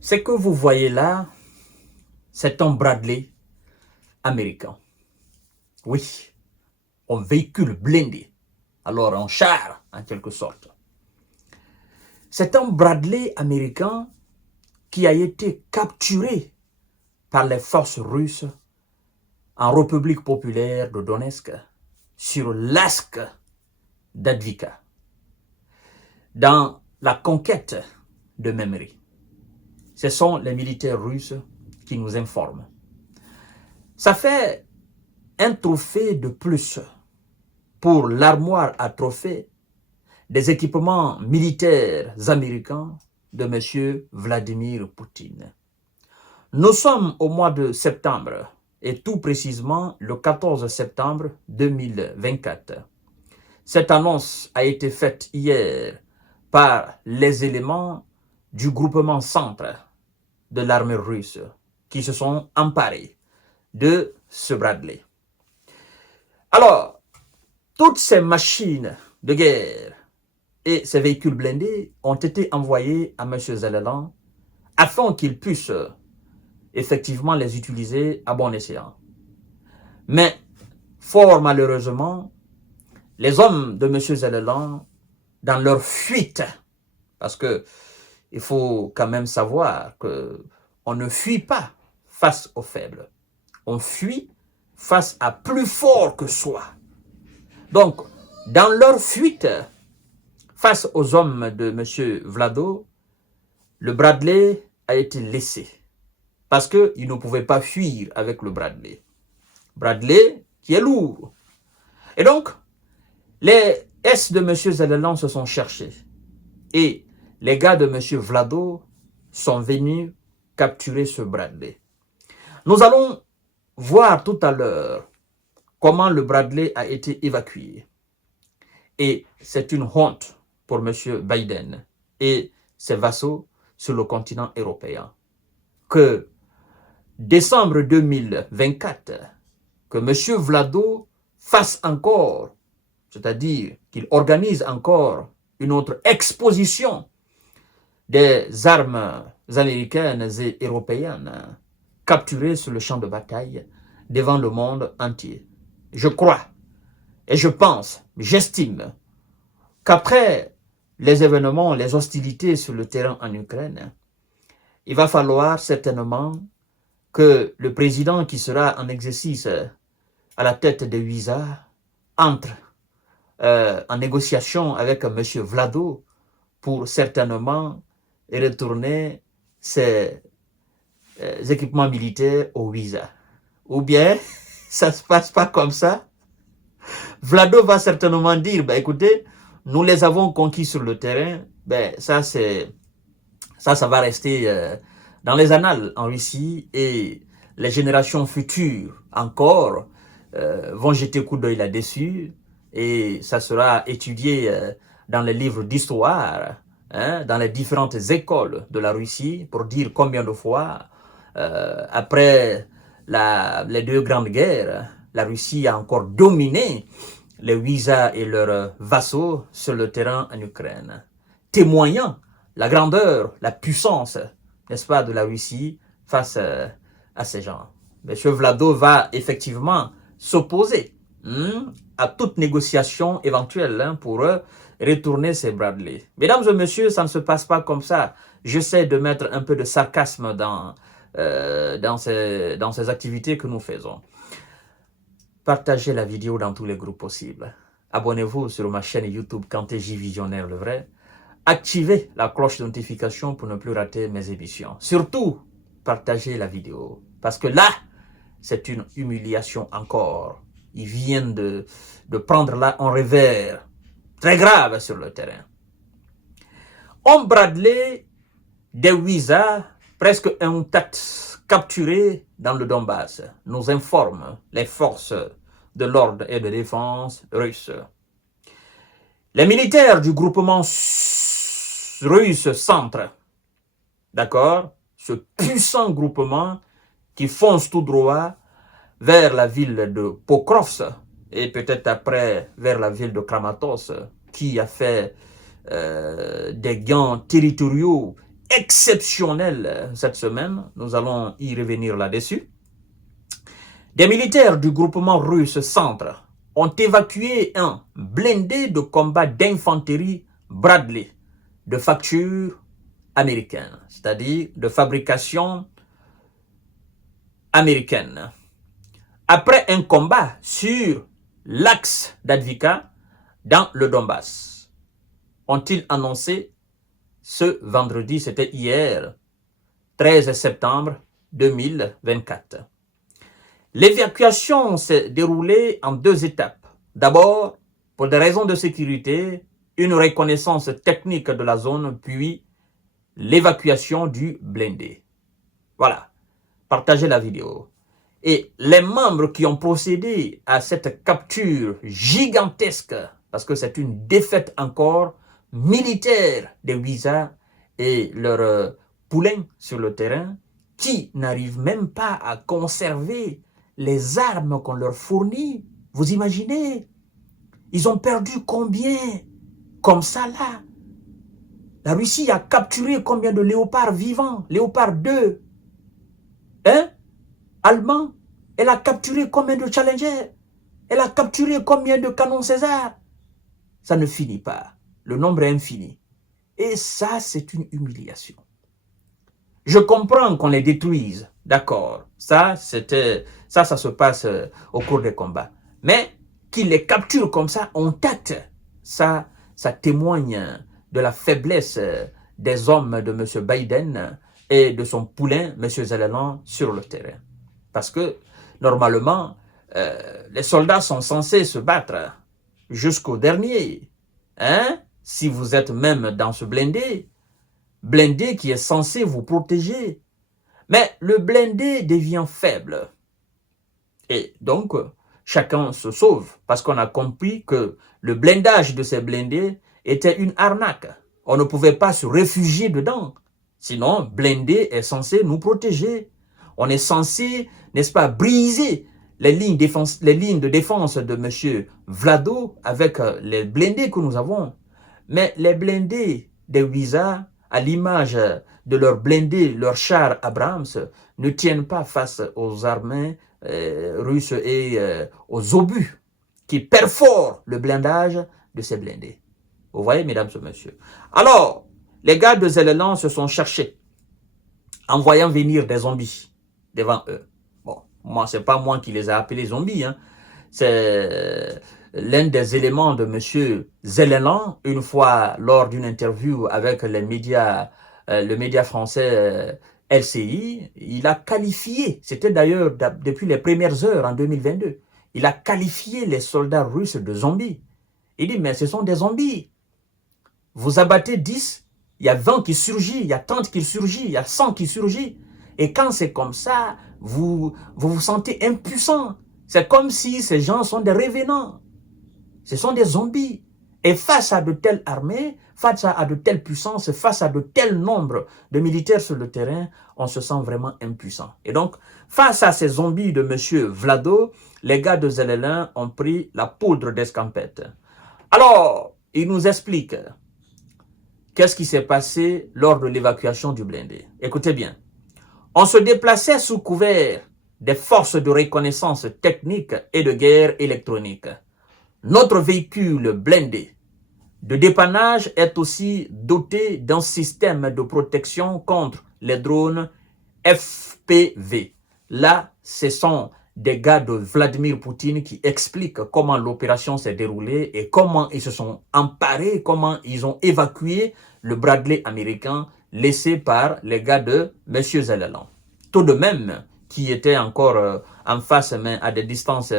Ce que vous voyez là, c'est un Bradley américain. Oui, un véhicule blindé. Alors un char, en quelque sorte. C'est un Bradley américain qui a été capturé par les forces russes en République populaire de Donetsk sur l'Ask d'Advika, dans la conquête de Memri. Ce sont les militaires russes qui nous informent. Ça fait un trophée de plus pour l'armoire à trophées des équipements militaires américains de M. Vladimir Poutine. Nous sommes au mois de septembre, et tout précisément le 14 septembre 2024. Cette annonce a été faite hier par les éléments du groupement centre de l'armée russe qui se sont emparés de ce Bradley. Alors, toutes ces machines de guerre et ces véhicules blindés ont été envoyés à M. Zelensky afin qu'il puisse effectivement les utiliser à bon escient. Mais, fort malheureusement, les hommes de M. Zelensky, dans leur fuite, parce que il faut quand même savoir qu'on ne fuit pas face aux faibles, on fuit face à plus fort que soi. Donc, dans leur fuite, face aux hommes de M. Vlado, le Bradley a été laissé. Parce qu'il ne pouvait pas fuir avec le Bradley. Bradley qui est lourd. Et donc, les S de M. Zelensky se sont cherchés. Et les gars de M. Vlado sont venus capturer ce Bradley. Nous allons voir tout à l'heure comment le Bradley a été évacué. Et c'est une honte pour M. Biden et ses vassaux sur le continent européen. Que décembre 2024, que M. Vlado fasse encore, c'est-à-dire qu'il organise encore une autre exposition des armes américaines et européennes capturées sur le champ de bataille devant le monde entier. Je crois et je pense, j'estime qu'après les événements, les hostilités sur le terrain en Ukraine, il va falloir certainement que le président qui sera en exercice à la tête de WISA entre en négociation avec M. Vlado pour certainement retourner ses équipements militaires au WISA. Ou bien, ça ne se passe pas comme ça. Vlado va certainement dire, ben, écoutez, nous les avons conquis sur le terrain, ben, ça va rester dans les annales en Russie et les générations futures encore vont jeter coup d'œil là-dessus et ça sera étudié dans les livres d'histoire, hein, dans les différentes écoles de la Russie pour dire combien de fois, après les deux grandes guerres, la Russie a encore dominé les WISA et leurs vassaux sur le terrain en Ukraine, témoignant la grandeur, la puissance, n'est-ce pas, de la Russie face à ces gens. M. Vlado va effectivement s'opposer à toute négociation éventuelle pour retourner ces Bradley. Mesdames et messieurs, ça ne se passe pas comme ça. J'essaie de mettre un peu de sarcasme dans ces activités que nous faisons. Partagez la vidéo dans tous les groupes possibles. Abonnez-vous sur ma chaîne YouTube Kanté J Visionnaire le vrai. Activez la cloche de notification pour ne plus rater mes émissions. Surtout, partagez la vidéo. Parce que là, c'est une humiliation encore. Ils viennent de prendre là un revers très grave sur le terrain. On Bradley, des WISA, presque intact, capturé dans le Donbass, nous informent les forces de l'ordre et de défense russes. Les militaires du groupement russe centre, d'accord, ce puissant groupement qui fonce tout droit vers la ville de Pokrovsk et peut-être après vers la ville de Kramatorsk, qui a fait des gains territoriaux exceptionnelle cette semaine. Nous allons y revenir là-dessus. Des militaires du groupement russe Centre ont évacué un blindé de combat d'infanterie Bradley de facture américaine, c'est-à-dire de fabrication américaine. Après un combat sur l'axe d'Advika dans le Donbass, ont-ils annoncé ce vendredi, c'était hier, 13 septembre 2024. L'évacuation s'est déroulée en 2 étapes. D'abord, pour des raisons de sécurité, une reconnaissance technique de la zone, puis l'évacuation du blindé. Voilà, partagez la vidéo. Et les membres qui ont procédé à cette capture gigantesque, parce que c'est une défaite encore militaire des Wisa et leurs poulains sur le terrain, qui n'arrivent même pas à conserver les armes qu'on leur fournit. Vous imaginez? Ils ont perdu combien? Comme ça là. La Russie a capturé combien de léopards vivants? Léopard 2. Hein? Allemand. Elle a capturé combien de Challenger? Elle a capturé combien de canons César? Ça ne finit pas. Le nombre est infini. Et ça, c'est une humiliation. Je comprends qu'on les détruise. D'accord. Ça se passe au cours des combats. Mais qu'ils les capturent comme ça, en tête, ça témoigne de la faiblesse des hommes de M. Biden et de son poulain, M. Zelensky, sur le terrain. Parce que, normalement, les soldats sont censés se battre jusqu'au dernier. Hein? Si vous êtes même dans ce blindé qui est censé vous protéger. Mais le blindé devient faible. Et donc, chacun se sauve parce qu'on a compris que le blindage de ces blindés était une arnaque. On ne pouvait pas se réfugier dedans. Sinon, blindé est censé nous protéger. On est censé, n'est-ce pas, briser les lignes de défense de M. Vlado avec les blindés que nous avons. Mais les blindés des Wisa, à l'image de leurs blindés, leurs chars Abrams, ne tiennent pas face aux armées russes et aux obus qui perforent le blindage de ces blindés. Vous voyez, mesdames et messieurs. Alors, les gars de Zelensky se sont cherchés en voyant venir des zombies devant eux. Bon, moi, c'est pas moi qui les ai appelés zombies, hein. C'est l'un des éléments de M. Zelensky, une fois lors d'une interview avec les médias, le média français LCI, il a qualifié, c'était d'ailleurs depuis les premières heures en 2022, il a qualifié les soldats russes de zombies. Il dit, mais ce sont des zombies. Vous abattez 10, il y a 20 qui surgit, il y a 30 qui surgit, il y a 100 qui surgit. Et quand c'est comme ça, vous vous sentez impuissant. C'est comme si ces gens sont des revenants. Ce sont des zombies. Et face à de telles armées, face à de telles puissances, face à de tels nombres de militaires sur le terrain, on se sent vraiment impuissant. Et donc, face à ces zombies de M. Vlado, les gars de Zelensky ont pris la poudre d'escampette. Alors, il nous explique qu'est-ce qui s'est passé lors de l'évacuation du blindé. Écoutez bien. On se déplaçait sous couvert des forces de reconnaissance technique et de guerre électronique. Notre véhicule blindé de dépannage est aussi doté d'un système de protection contre les drones FPV. Là, ce sont des gars de Vladimir Poutine qui expliquent comment l'opération s'est déroulée et comment ils se sont emparés, comment ils ont évacué le Bradley américain laissé par les gars de M. Zelensky. Tout de même, qui était encore en face, mais à des distances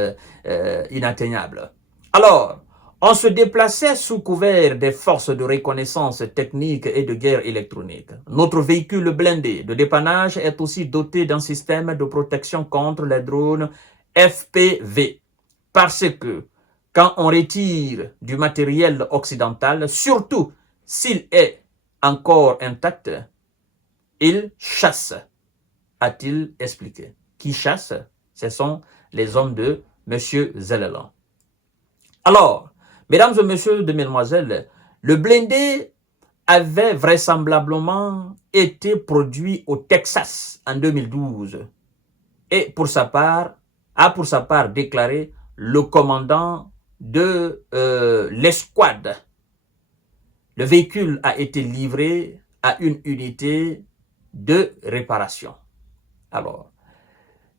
inatteignables. Alors, on se déplaçait sous couvert des forces de reconnaissance technique et de guerre électronique. Notre véhicule blindé de dépannage est aussi doté d'un système de protection contre les drones FPV. Parce que, quand on retire du matériel occidental, surtout s'il est encore intact, il chasse, a-t-il expliqué. Qui chasse? Ce sont les hommes de M. Zelensky. Alors, mesdames et messieurs, mesdemoiselles, le blindé avait vraisemblablement été produit au Texas en 2012 et a pour sa part déclaré le commandant de l'escouade. Le véhicule a été livré à une unité de réparation. Alors,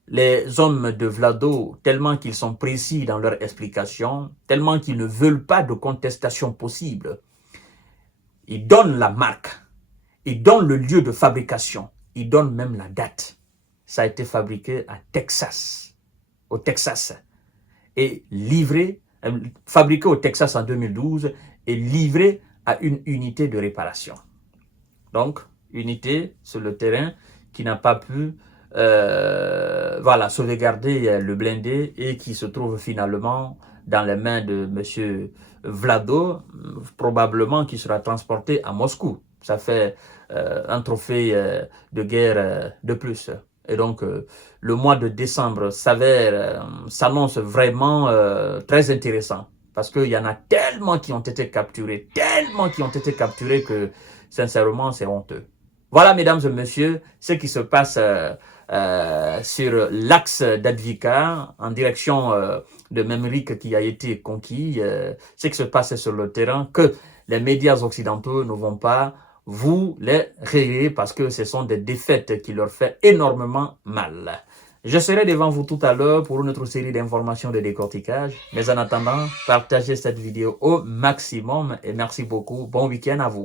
les hommes de Vlado, tellement qu'ils sont précis dans leur explication, tellement qu'ils ne veulent pas de contestation possible, ils donnent la marque, ils donnent le lieu de fabrication, ils donnent même la date. Ça a été fabriqué à Texas, au Texas, et livré, fabriqué au Texas en 2012 et livré à une unité de réparation. Donc, unité sur le terrain qui n'a pas pu sauvegarder le blindé et qui se trouve finalement dans les mains de M. Vlado, probablement qui sera transporté à Moscou. Ça fait un trophée de guerre de plus. Et donc, le mois de décembre s'annonce vraiment très intéressant parce qu'il y en a tellement qui ont été capturés que, sincèrement, c'est honteux. Voilà, mesdames et messieurs, ce qui se passe sur l'axe d'Advika en direction de Memrik qui a été conquis, ce qui se passe sur le terrain, que les médias occidentaux ne vont pas vous les relayer parce que ce sont des défaites qui leur font énormément mal. Je serai devant vous tout à l'heure pour une autre série d'informations de décortiquage. Mais en attendant, partagez cette vidéo au maximum et merci beaucoup. Bon week-end à vous.